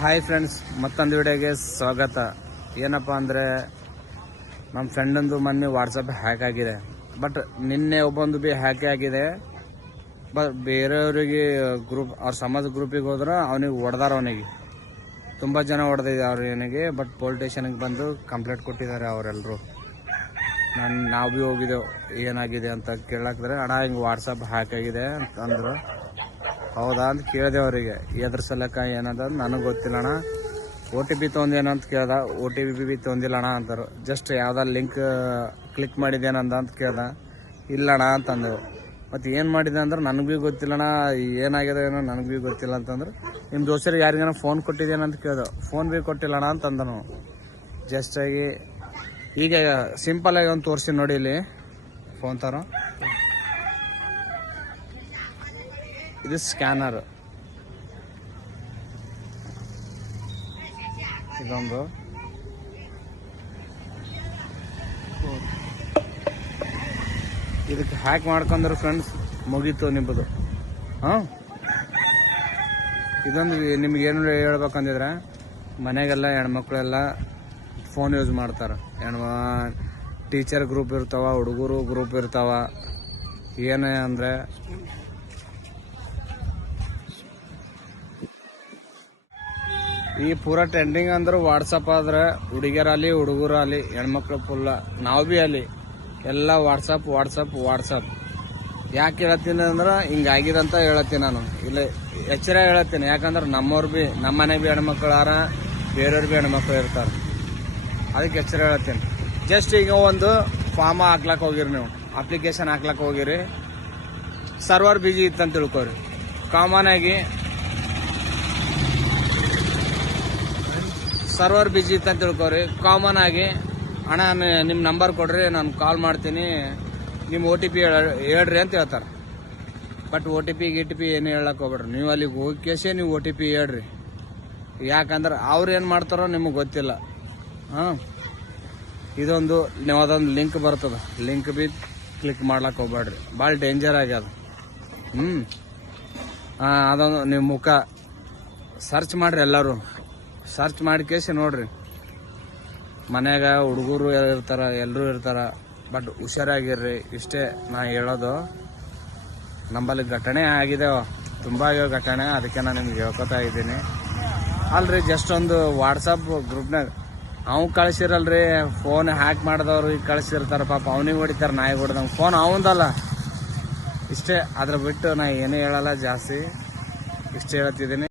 Hi friends, ಮತ್ತೊಂದು ವಿಡಿಯೋಗೆ ಸ್ವಾಗತ. ಏನಪ್ಪ ಅಂದರೆ ನಮ್ಮ ಫ್ರೆಂಡಂದು ಮೊನ್ನೆ ವಾಟ್ಸಪ್ ಹ್ಯಾಕ್ ಆಗಿದೆ. ಬಟ್ ನಿನ್ನೆ ಒಬ್ಬೊಂದು ಬಿ ಹ್ಯಾಕ್ ಆಗಿದೆ. ಬಟ್ ಬೇರೆಯವರಿಗೆ ಗ್ರೂಪ್ ಅವ್ರ ಸಮಾಜ ಗ್ರೂಪಿಗೆ ಹೋದ್ರೆ ಅವನಿಗೆ ಹೊಡೆದಾರ. ಅವನಿಗೆ ತುಂಬ ಜನ ಹೊಡೆದಿದ್ದಾರೆ ಅವನಿಗೆ. ಬಟ್ ಪೊಲೀಸ್ ಸ್ಟೇಷನ್ಗೆ ಬಂದು ಕಂಪ್ಲೇಂಟ್ ಕೊಟ್ಟಿದ್ದಾರೆ ಅವರೆಲ್ಲರೂ. ನಾವು ಭೀ ಹೋಗಿದ್ದೆವು ಏನಾಗಿದೆ ಅಂತ ಕೇಳಾಕಿದ್ರೆ, ಅಣ್ಣ ಹಿಂಗೆ ವಾಟ್ಸಪ್ ಹ್ಯಾಕ್ ಆಗಿದೆ ಅಂತಂದರು. ಹೌದಾ ಅಂತ ಕೇಳಿದೆ ಅವರಿಗೆ. ಎದ್ರ ಸಲಕ ಏನದ ನನಗೆ ಗೊತ್ತಿಲ್ಲ ಅಣ್ಣ. OTP ತೊಗೊಂಡೇನು ಅಂತ ಕೇಳ್ದ. OTP ಬಿ ತೊಗೊಂಡಿಲ್ಲ ಅಣ್ಣ ಅಂತಾರೆ. ಜಸ್ಟ್ ಯಾವ್ದಾರು ಲಿಂಕ್ ಕ್ಲಿಕ್ ಮಾಡಿದ್ದೇನಂದ ಅಂತ ಕೇಳ್ದ. ಇಲ್ಲಣ್ಣ ಅಂತಂದೆವು. ಮತ್ತು ಏನು ಮಾಡಿದೆ ಅಂದ್ರೆ ನನಗೆ ಭೀ ಗೊತ್ತಿಲ್ಲಣ್ಣ, ಏನಾಗಿದೆ ಏನೋ ನನಗೆ ಭೀ ಗೊತ್ತಿಲ್ಲ ಅಂತಂದ್ರೆ, ನಿಮ್ಮ ದೋಸ್ತರಿಗೆ ಯಾರಿಗಾನ ಫೋನ್ ಕೊಟ್ಟಿದ್ದೇನಂತ ಕೇಳ್ದೆ. ಫೋನ್ ಭೀ ಕೊಟ್ಟಿಲ್ಲಣ್ಣ ಅಂತಂದನು. ಜಸ್ಟಾಗಿ ಈಗ ಸಿಂಪಲಾಗಿ ಒಂದು ತೋರಿಸಿ ನೋಡಿ, ಇಲ್ಲಿ ಫೋನ್ ತರೋ. ಇದು ಸ್ಕ್ಯಾನರ್. ಇದೊಂದು ಇದಕ್ಕೆ ಹ್ಯಾಕ್ ಮಾಡ್ಕೊಂಡ್ರೆ ಫ್ರೆಂಡ್ಸ್ ಮುಗೀತು ನಿಮ್ಮದು. ಇದೊಂದು ನಿಮ್ಗೆ ಏನು ಹೇಳ್ಬೇಕಂದಿದ್ರೆ, ಮನೆಗೆಲ್ಲ ಹೆಣ್ಮಕ್ಳೆಲ್ಲ ಫೋನ್ ಯೂಸ್ ಮಾಡ್ತಾರೆ. ಟೀಚರ್ ಗ್ರೂಪ್ ಇರ್ತಾವ, ಹುಡುಗರು ಗ್ರೂಪ್ ಇರ್ತಾವ. ಏನೇ ಅಂದರೆ ಈ ಪೂರ ಟ್ರೆಂಡಿಂಗ್ ಅಂದ್ರೆ ವಾಟ್ಸಪ್ ಆದ್ರೆ ಹುಡುಗಿಯರಲ್ಲಿ ಹುಡುಗರಲ್ಲಿ ಹೆಣ್ಮಕ್ಳು ಫುಲ್ಲ ನಾವು ಭೀ ಅಲ್ಲಿ ಎಲ್ಲ ವಾಟ್ಸಪ್ ವಾಟ್ಸಪ್ ವಾಟ್ಸಪ್. ಯಾಕೆ ಹೇಳತ್ತೀನಿ ಅಂದ್ರೆ ಹಿಂಗಾಗಿದೆ ಅಂತ ಹೇಳತ್ತೀನಿ ನಾನು. ಇಲ್ಲ ಎಚ್ಚರ ಹೇಳತ್ತೀನಿ. ಯಾಕಂದ್ರೆ ನಮ್ಮವ್ರು ಭೀ ನಮ್ಮ ಮನೆ ಭೀ ಹೆಣ್ಮಕ್ಳಾರ, ಬೇರೆಯವ್ರು ಭೀ ಹೆಣ್ಮಕ್ಳು ಇರ್ತಾರೆ. ಅದಕ್ಕೆ ಎಚ್ಚರ ಹೇಳತ್ತೀನಿ. ಜಸ್ಟ್ ಈಗ ಒಂದು ಫಾರ್ಮ ಹಾಕ್ಲಕ್ಕೆ ಹೋಗಿರಿ, ನೀವು ಅಪ್ಲಿಕೇಶನ್ ಹಾಕ್ಲಕ್ಕೆ ಹೋಗಿರಿ, ಸರ್ವರ್ ಬಿಜಿ ಇತ್ತಂತ ತಿಳ್ಕೊರಿ. ಕಾಮನ್ ಆಗಿ ಸರ್ವರ್ ಬಿಜಿ ಇತ್ತಂತ ತಿಳ್ಕೊರಿ. ಕಾಮನ್ ಆಗಿ ಅಣ್ಣ ನಿಮ್ಮ ನಂಬರ್ ಕೊಡ್ರಿ, ನಾನು ಕಾಲ್ ಮಾಡ್ತೀನಿ, ನಿಮ್ಮ OTP ಹೇಳ್ರಿ ಅಂತ ಹೇಳ್ತಾರೆ. ಬಟ್ OTP ಏನು ಹೇಳಕ್ಕೆ ಹೋಗ್ಬೇಡ್ರಿ. ನೀವು ಅಲ್ಲಿಗೆ ಹೋಗಿ ಕೇಸೇ ನೀವು OTP ಹೇಳ್ರಿ. ಯಾಕಂದ್ರೆ ಅವ್ರು ಏನು ಮಾಡ್ತಾರೋ ನಿಮಗೆ ಗೊತ್ತಿಲ್ಲ. ಇದೊಂದು ಅದೊಂದು ಲಿಂಕ್ ಬರ್ತದೆ. ಲಿಂಕ್ ಬಿ ಕ್ಲಿಕ್ ಮಾಡ್ಲಕ್ಕೆ ಹೋಗ್ಬೇಡ್ರಿ. ಭಾಳ ಡೇಂಜರ್ ಆಗ್ಯದ. ಅದೊಂದು ನಿಮ್ಮ ಮುಖ ಸರ್ಚ್ ಮಾಡ್ರಿ. ಎಲ್ಲರೂ ಸರ್ಚ್ ಮಾಡಿ ಕೇಸಿ ನೋಡ್ರಿ. ಮನ್ಯಾಗ ಹುಡುಗರು ಇರ್ತಾರ, ಎಲ್ಲರೂ ಇರ್ತಾರ. ಬಟ್ ಹುಷಾರಾಗಿರ್ರಿ. ಇಷ್ಟೇ ನಾ ಹೇಳೋದು. ನಮ್ಮಲ್ಲಿ ಘಟನೆ ಆಗಿದೆ, ತುಂಬ ಆಗ್ಯಾವ ಘಟನೆ. ಅದಕ್ಕೆ ನಾನು ನಿಮ್ಗೆ ಹೇಳ್ಕೊತಾ ಇದ್ದೀನಿ. ಅಲ್ರಿ, ಜಸ್ಟ್ ಒಂದು ವಾಟ್ಸಪ್ ಗ್ರೂಪ್ನಾಗ ಅವ್ನು ಕಳಿಸಿರಲ್ರಿ, ಫೋನ್ ಹ್ಯಾಕ್ ಮಾಡಿದವ್ರು ಈಗ ಕಳಿಸಿರ್ತಾರ. ಪಾಪ ಅವನಿಗೆ ಹೊಡಿತಾರೆ, ನಾಯಿಗೆ ಹೊಡೆದಂಗೆ. ಫೋನ್ ಅವಂದಲ್ಲ. ಇಷ್ಟೇ, ಅದ್ರ ಬಿಟ್ಟು ನಾ ಏನೂ ಹೇಳಲ್ಲ ಜಾಸ್ತಿ. ಇಷ್ಟೇ ಹೇಳ್ತಿದ್ದೀನಿ.